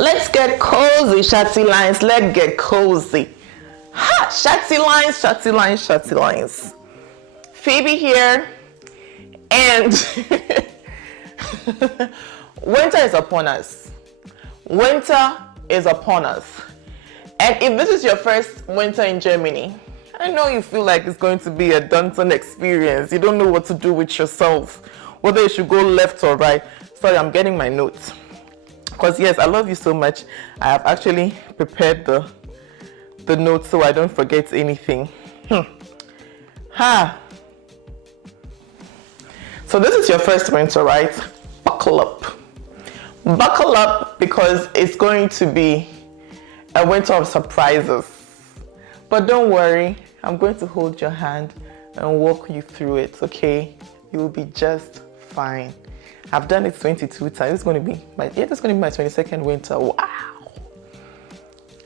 Let's get cozy, Schatzileins. Let's get cozy. Ha! Schatzileins, Schatzileins, Schatzileins. Phoebe here, and winter is upon us. Winter is upon us. And if this is your first winter in Germany, I know you feel like it's going to be a daunting experience. You don't know what to do with yourself, whether you should go left or right. Sorry, I'm getting my notes. Because yes, I love you so much. I have actually prepared the notes so I don't forget anything. So this is your first winter, right? Buckle up. Buckle up because it's going to be a winter of surprises. But don't worry, I'm going to hold your hand and walk you through it, okay? You will be just fine. I've done it 22 times. It's going to be my 22nd winter. Wow.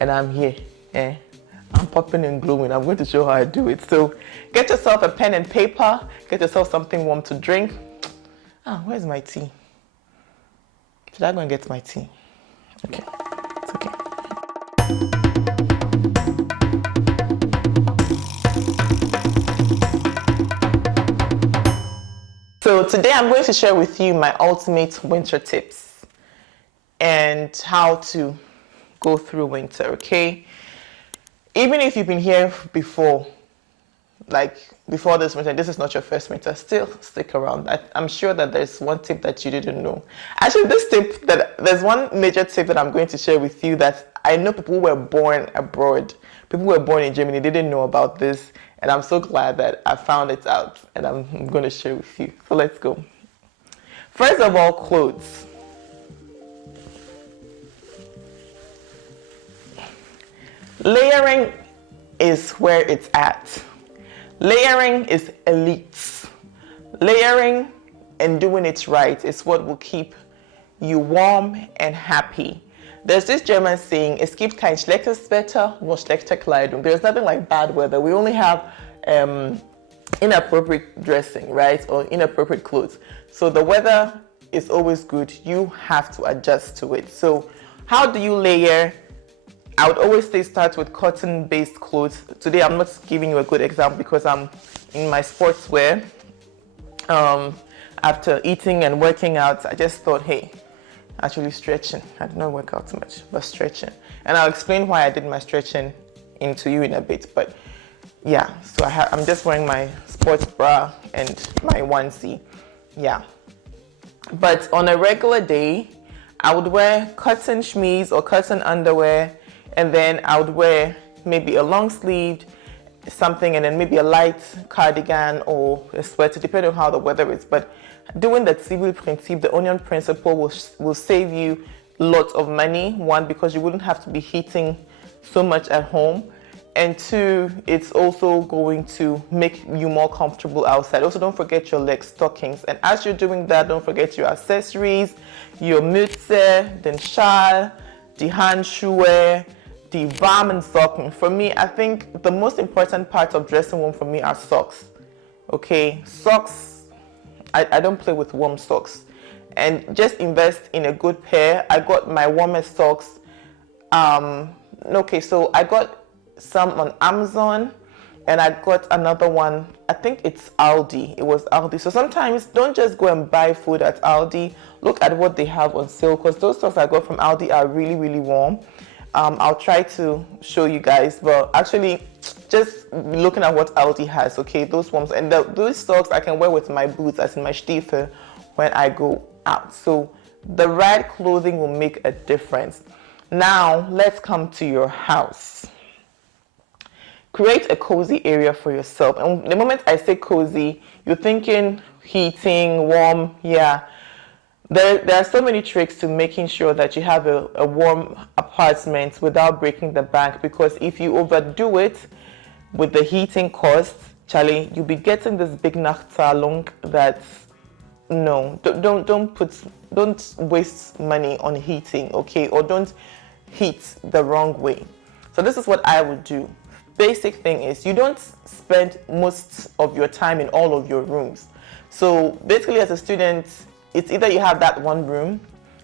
And I'm here. I'm popping and glowing. I'm going to show how I do it. So get yourself a pen and paper. Get yourself something warm to drink. Where's my tea? Should I go and get my tea? Okay. It's okay. So today I'm going to share with you my ultimate winter tips and how to go through winter, okay? Even if you've been here before, like before this winter, this is not your first winter, still stick around. I'm sure that there's one tip that you didn't know. Actually, there's one major tip that I'm going to share with you that I know people who were born abroad, people who were born in Germany, they didn't know about this. And I'm so glad that I found it out and I'm going to share with you. So let's go. First of all, clothes. Layering is where it's at. Layering is elite. Layering and doing it right is what will keep you warm and happy. There's this German saying, es gibt kein schlechtes Wetter, nur schlechte Kleidung. There's nothing like bad weather. We only have inappropriate dressing, right? Or inappropriate clothes. So the weather is always good. You have to adjust to it. So how do you layer? I would always say start with cotton-based clothes. Today I'm not giving you a good example because I'm in my sportswear. After eating and working out, I just thought, hey, actually stretching. I did not work out too much, but stretching. And I'll explain why I did my stretching to you in a bit. But yeah, so I'm just wearing my sports bra and my onesie. Yeah. But on a regular day, I would wear cotton chemise or cotton underwear, and then I would wear maybe a long sleeved something, and then maybe a light cardigan or a sweater, depending on how the weather is. But doing the civil principle, the onion principle, will save you lots of money. One, because you wouldn't have to be heating so much at home. And two, it's also going to make you more comfortable outside. Also, don't forget your leg stockings. And as you're doing that, don't forget your accessories, your Mütze, den Schal, die Handschuhe, the warmen Socken. For me, I think the most important part of dressing warm for me are socks. Okay, socks, I don't play with warm socks. And just invest in a good pair. I got my warmest socks. So I got some on Amazon, and I got another one, I think it's Aldi. It was Aldi. So sometimes don't just go and buy food at Aldi. Look at what they have on sale, because those socks I got from Aldi are really, really warm. I'll try to show you guys, but actually just looking at what Aldi has, okay, those ones. And those socks I can wear with my boots, as in my Stiefel, when I go out. So the right clothing will make a difference. Now, let's come to your house. Create a cozy area for yourself. And the moment I say cozy, you're thinking heating, warm, yeah. There are so many tricks to making sure that you have a warm apartment without breaking the bank, because if you overdo it with the heating costs, Charlie, you'll be getting this big Nachtzahlung that, no, don't waste money on heating, okay? Or don't heat the wrong way. So this is what I would do. Basic thing is, you don't spend most of your time in all of your rooms. So basically, as a student, it's either you have that one room,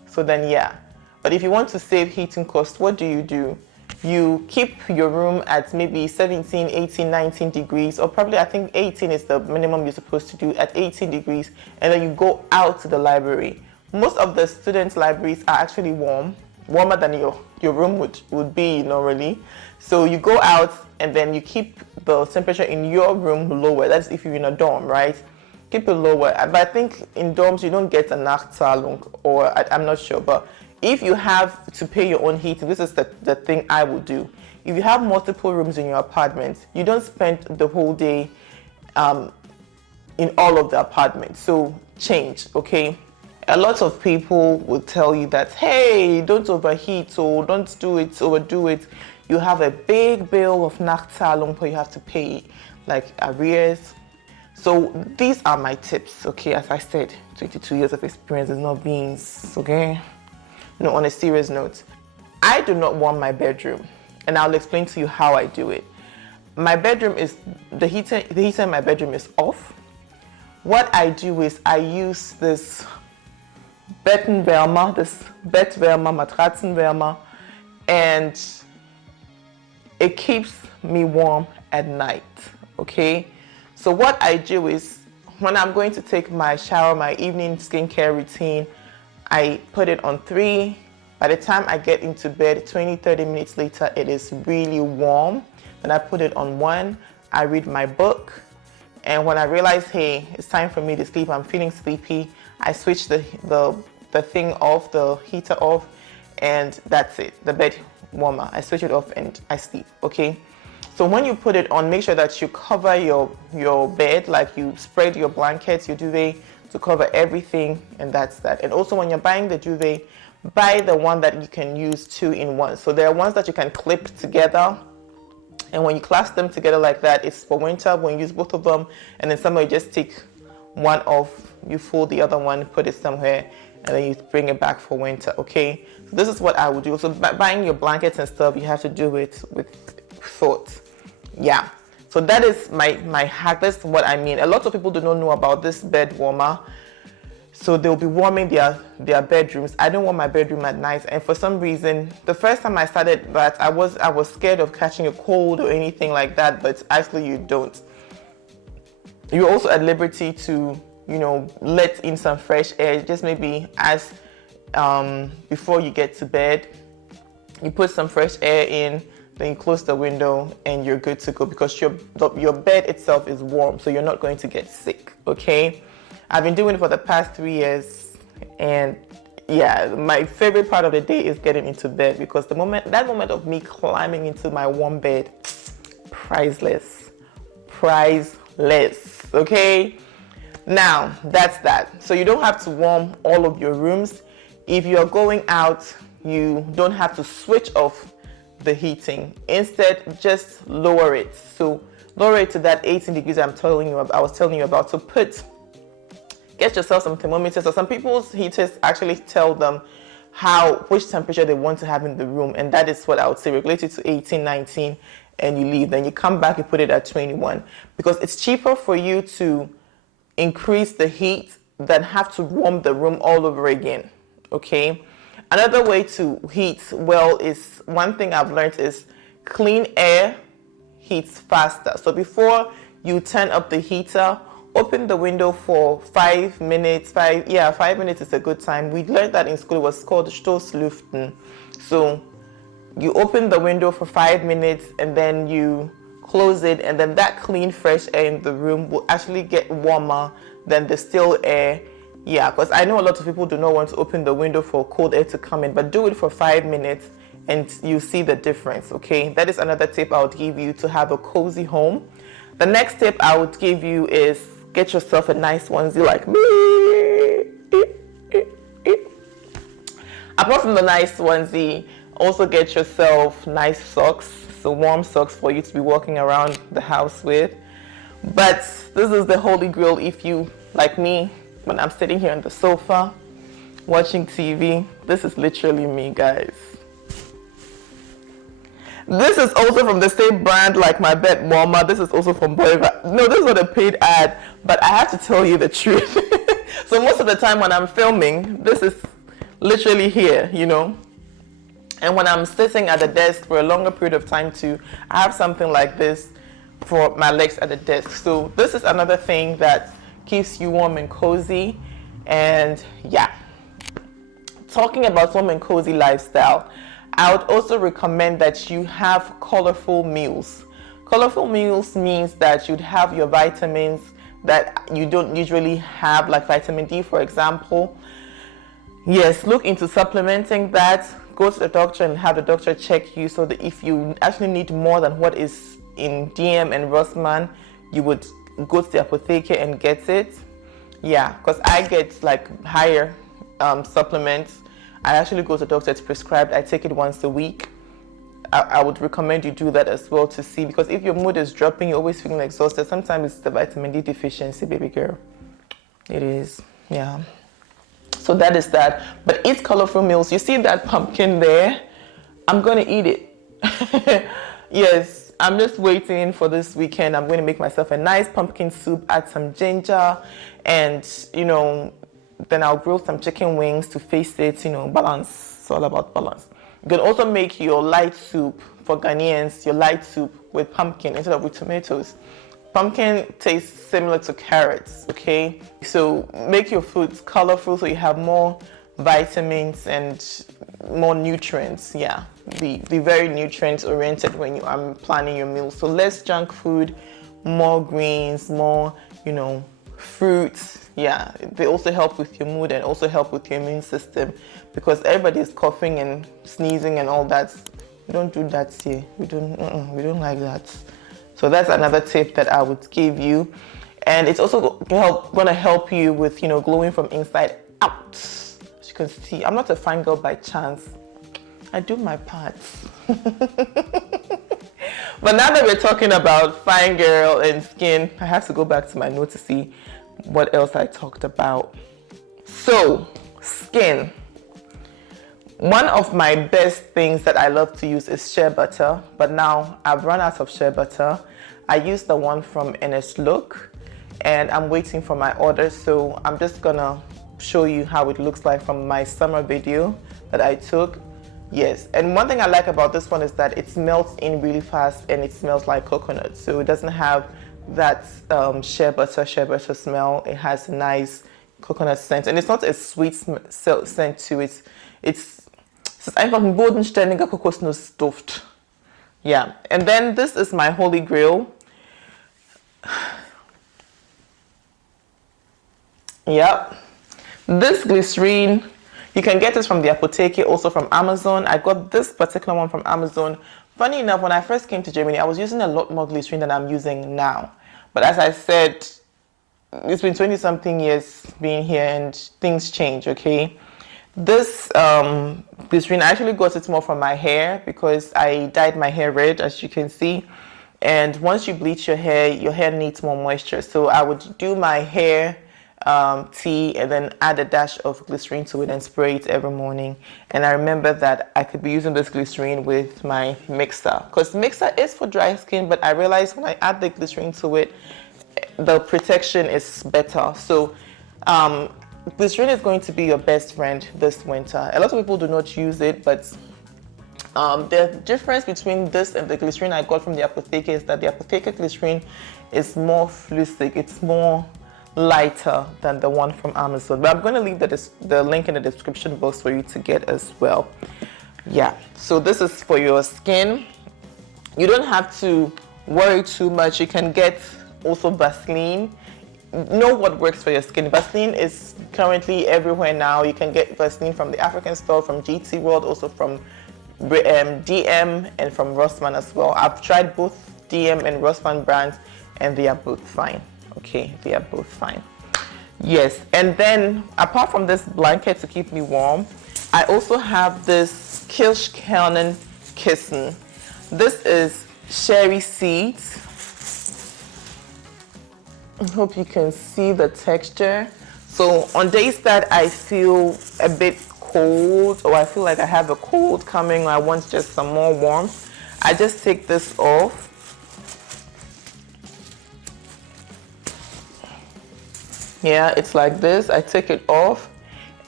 so then yeah. But if you want to save heating costs, what do? You keep your room at maybe 17, 18, 19 degrees, or probably I think 18 is the minimum you're supposed to do, at 18 degrees, and then you go out to the library. Most of the students' libraries are actually warmer than your room would be normally. So you go out and then you keep the temperature in your room lower. That's if you're in a dorm, right? Keep it lower. But I think in dorms you don't get a Nachtzahlung, or I'm not sure, but if you have to pay your own heating, this is the thing I would do. If you have multiple rooms in your apartment, you don't spend the whole day in all of the apartments. So change, okay? A lot of people will tell you that, hey, don't overheat, or don't do it, overdo it. You have a big bill of Nachtzahlung, but you have to pay, like arrears. So these are my tips, okay? As I said, 22 years of experience is not beans, okay? No, on a serious note, I do not warm my bedroom, and I'll explain to you how I do it. My bedroom is, the heater in my bedroom is off. What I do is I use this Bettenwärmer, this Bettwärmer, Matratzenwärmer, and it keeps me warm at night, okay? So what I do is, when I'm going to take my shower, my evening skincare routine, I put it on 3. By the time I get into bed, 20, 30 minutes later, it is really warm. Then I put it on 1. I read my book. And when I realize, hey, it's time for me to sleep, I'm feeling sleepy, I switch the thing off, the heater off, and that's it, the bed warmer. I switch it off and I sleep, okay? So when you put it on, make sure that you cover your bed, like you spread your blankets, your duvet, to cover everything, and that's that. And also when you're buying the duvet, buy the one that you can use 2-in-1. So there are ones that you can clip together, and when you clasp them together like that, it's for winter when you use both of them, and then somewhere you just take one off, you fold the other one, put it somewhere, and then you bring it back for winter, okay? So this is what I would do. So buying your blankets and stuff, you have to do it with thought. Yeah. So that is my hack. That's what I mean. A lot of people do not know about this bed warmer. So they'll be warming their bedrooms. I don't warm my bedroom at night. And for some reason, the first time I started that, I was scared of catching a cold or anything like that. But actually you don't. You're also at liberty to, let in some fresh air. Just maybe as before you get to bed, you put some fresh air in. Then you close the window and you're good to go, because your bed itself is warm, so you're not going to get sick, okay? I've been doing it for the past 3 years, and yeah, my favorite part of the day is getting into bed, because that moment of me climbing into my warm bed, priceless, okay? Now, that's that. So you don't have to warm all of your rooms. If you're going out, you don't have to switch off the heating. Instead, just lower it. So lower it to that 18 degrees I was telling you about. So get yourself some thermometers, or some people's heaters actually tell them which temperature they want to have in the room, and that is what I would say. Regulate it to 18, 19, and you leave. Then you come back, you put it at 21, because it's cheaper for you to increase the heat than have to warm the room all over again, okay? Another way to heat well is, one thing I've learned is, clean air heats faster. So before you turn up the heater, open the window for 5 minutes. 5 minutes is a good time. We learned that in school. It was called Stoßlüften. So you open the window for 5 minutes and then you close it, and then that clean, fresh air in the room will actually get warmer than the still air. Yeah, because I know a lot of people do not want to open the window for cold air to come in, but do it for 5 minutes and you see the difference, okay? That is another tip I would give you to have a cozy home. The next tip I would give you is, get yourself a nice onesie like me. Apart from the nice onesie, also get yourself nice socks, so warm socks for you to be walking around the house with. But this is the holy grail if you, like me, when I'm sitting here on the sofa watching TV. This is literally me, guys. This is also from the same brand like my bed warmer. This is also from Boiva. No, this is not a paid ad, but I have to tell you the truth. So most of the time when I'm filming, this is literally here, And when I'm sitting at the desk for a longer period of time too, I have something like this for my legs at the desk. So this is another thing that keeps you warm and cozy. And yeah, talking about warm and cozy lifestyle, I would also recommend that you have colorful meals. Colorful meals means that you'd have your vitamins that you don't usually have, like vitamin D, for example. Yes, look into supplementing that. Go to the doctor and have the doctor check you, so that if you actually need more than what is in DM and Rossmann, you would go to the apotheke and get it. Yeah, because I get like higher supplements. I actually go to the doctor, it's prescribed. I take it once a week. I would recommend you do that as well, to see, because if your mood is dropping, you're always feeling exhausted, sometimes it's the vitamin D deficiency, baby girl. It is, yeah. So that is that. But eat colorful meals. You see that pumpkin there? I'm gonna eat it. Yes, I'm just waiting for this weekend. I'm going to make myself a nice pumpkin soup, add some ginger, and then I'll grill some chicken wings to face it. Balance. It's all about balance. You can also make your light soup for Ghanaians, your light soup with pumpkin instead of with tomatoes. Pumpkin tastes similar to carrots, okay? So make your foods colorful so you have more vitamins and more nutrients. Yeah, be very nutrient oriented when you are planning your meals. So less junk food, more greens, more, fruits. Yeah, they also help with your mood and also help with your immune system, because everybody is coughing and sneezing and all that. We don't do that here. We don't like that. So that's another tip that I would give you. And it's also going to help you with, glowing from inside out. As you can see, I'm not a fine girl by chance. I do my parts. But now that we're talking about fine girl and skin, I have to go back to my notes to see what else I talked about. So, skin. One of my best things that I love to use is shea butter, but now I've run out of shea butter. I use the one from Entlüften, and I'm waiting for my order, so I'm just gonna show you how it looks like from my summer video that I took. Yes, and one thing I like about this one is that it melts in really fast and it smells like coconut, so it doesn't have that shea butter smell. It has a nice coconut scent, and it's not a sweet scent to it. Es ist einfach ein bodenständiger Kokosnussduft. Yeah, and then this is my holy grail. Yep, this glycerine, you can get this from the apotheke, also from Amazon. I got this particular one from Amazon. Funny enough, when I first came to Germany, I was using a lot more glycerine than I'm using now. But as I said, it's been 20-something years being here and things change, okay? This glycerine, I actually got it more from my hair because I dyed my hair red, as you can see. And once you bleach your hair needs more moisture. So I would do my hair tea and then add a dash of glycerine to it and spray it every morning. And I remember that I could be using this glycerine with my mixer, because mixer is for dry skin, but I realized when I add the glycerine to it, the protection is better. So glycerine is going to be your best friend this winter. A lot of people do not use it, but the difference between this and the glycerine I got from the apotheke is that the apotheke glycerine is more flüssig, it's more lighter than the one from Amazon. But I'm going to leave the link in the description box for you to get as well. Yeah, so this is for your skin. You don't have to worry too much. You can get also Vaseline. Know what works for your skin. Vaseline is currently everywhere now. You can get Vaseline from the African store, from GT World, also from DM and from Rossmann as well. I've tried both DM and Rossmann brands and they are both fine. Okay, they are both fine. Yes, and then apart from this blanket to keep me warm, I also have this Kirschkernen Kissen. This is cherry seeds. I hope you can see the texture. So on days that I feel a bit cold, or I feel like I have a cold coming, or I want just some more warmth, I just take this off. Yeah, it's like this. I take it off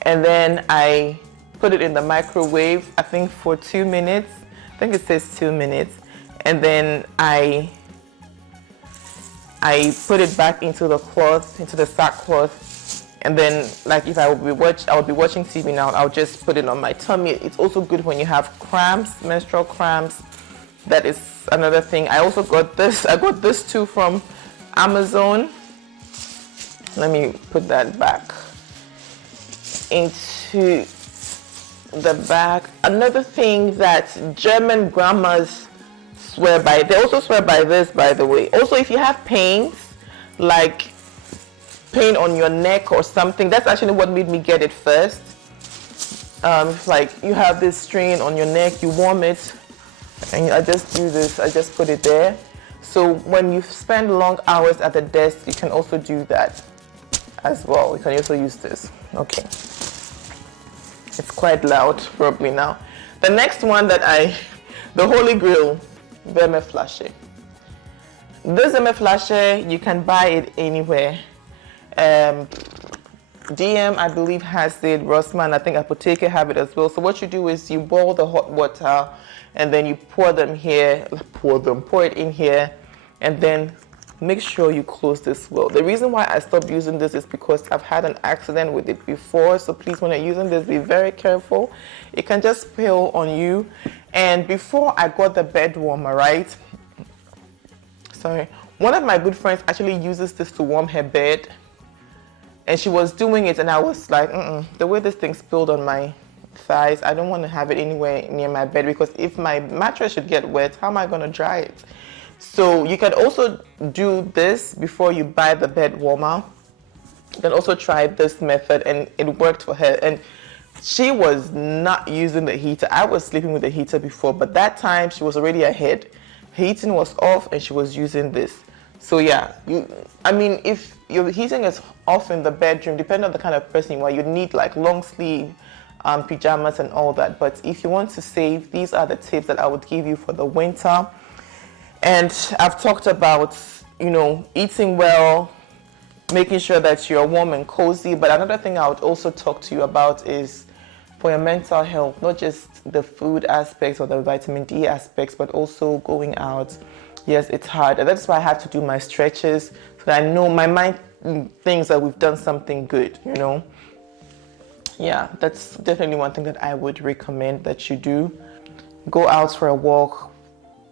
and then I put it in the microwave, I think for 2 minutes. I think it says 2 minutes. And then I put it back into the cloth, into the sackcloth. And then, like, if I would be watching TV now, I'll just put it on my tummy. It's also good when you have cramps, menstrual cramps. That is another thing. I also got this. I got this too from Amazon. Let me put that back into the bag. Another thing that German grandmas swear by, they also swear by this, by the way. Also, if you have pains, like pain on your neck or something, that's actually what made me get it first. If like you have this strain on your neck, you warm it, and I just do this, I just put it there. So when you spend long hours at the desk, you can also do that as well. You can also use this. Okay, it's quite loud probably now. The next one that the Holy Grail, Verme Flasche. This Verme Flasche, you can buy it anywhere. DM, I believe, has it. Rossmann, I think Apotheke have it as well. So what you do is you boil the hot water and then you pour it in here, and then make sure you close this well. The reason why I stopped using this is because I've had an accident with it before. So please, when you're using this, be very careful. It can just spill on you. And before I got the bed warmer, right? Sorry. One of my good friends actually uses this to warm her bed. And she was doing it and I was like, the way this thing spilled on my thighs, I don't want to have it anywhere near my bed, because if my mattress should get wet, how am I going to dry it? So you can also do this before you buy the bed warmer. You can also try this method, and it worked for her. And she was not using the heater. I was sleeping with the heater before, but that time she was already ahead. Heating was off and she was using this. So yeah, if your heating is off in the bedroom, depending on the kind of person you are, you need like long sleeve pajamas and all that. But if you want to save, these are the tips that I would give you for the winter. And I've talked about, eating well, making sure that you're warm and cozy. But another thing I would also talk to you about is for your mental health, not just the food aspects or the vitamin D aspects, but also going out. Yes, it's hard. And that's why I have to do my stretches, so that I know my mind thinks that we've done something good, Yeah, that's definitely one thing that I would recommend that you do. Go out for a walk.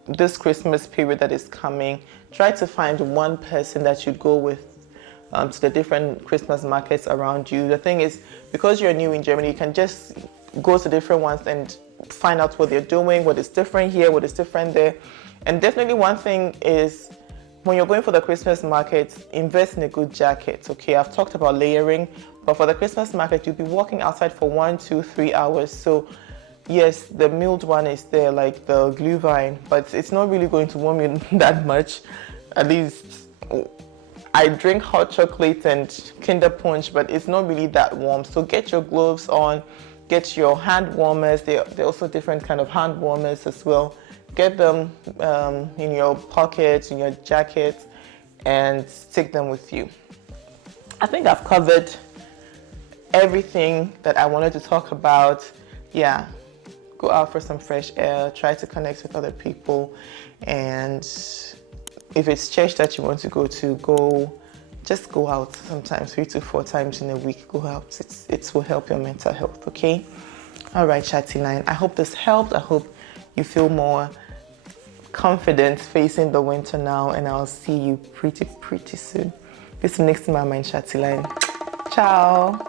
This Christmas period that is coming, try to find one person that you go with to the different Christmas markets around you. The thing is, because you're new in Germany, you can just go to different ones and find out what they're doing, what is different here, what is different there. And definitely one thing is, when you're going for the Christmas market, invest in a good jacket, okay? I've talked about layering, but for the Christmas market, you'll be walking outside for 1, 2, 3 hours. So yes, the milled one is there, like the Glühwein, but it's not really going to warm you that much. At least I drink hot chocolate and Kinder Punch, but it's not really that warm. So get your gloves on, get your hand warmers. They're also different kind of hand warmers as well. Get them in your pockets, in your jacket, and take them with you. I think I've covered everything that I wanted to talk about. Yeah, go out for some fresh air, try to connect with other people, and if it's church that you want to go to, just go out sometimes, 3 to 4 times in a week. Go out. It will help your mental health, okay? All right, Schatzilein. I hope this helped. I hope you feel more confident facing the winter now, and I'll see you pretty soon. Bis zum nächsten Mal, mein Schatzilein. Ciao.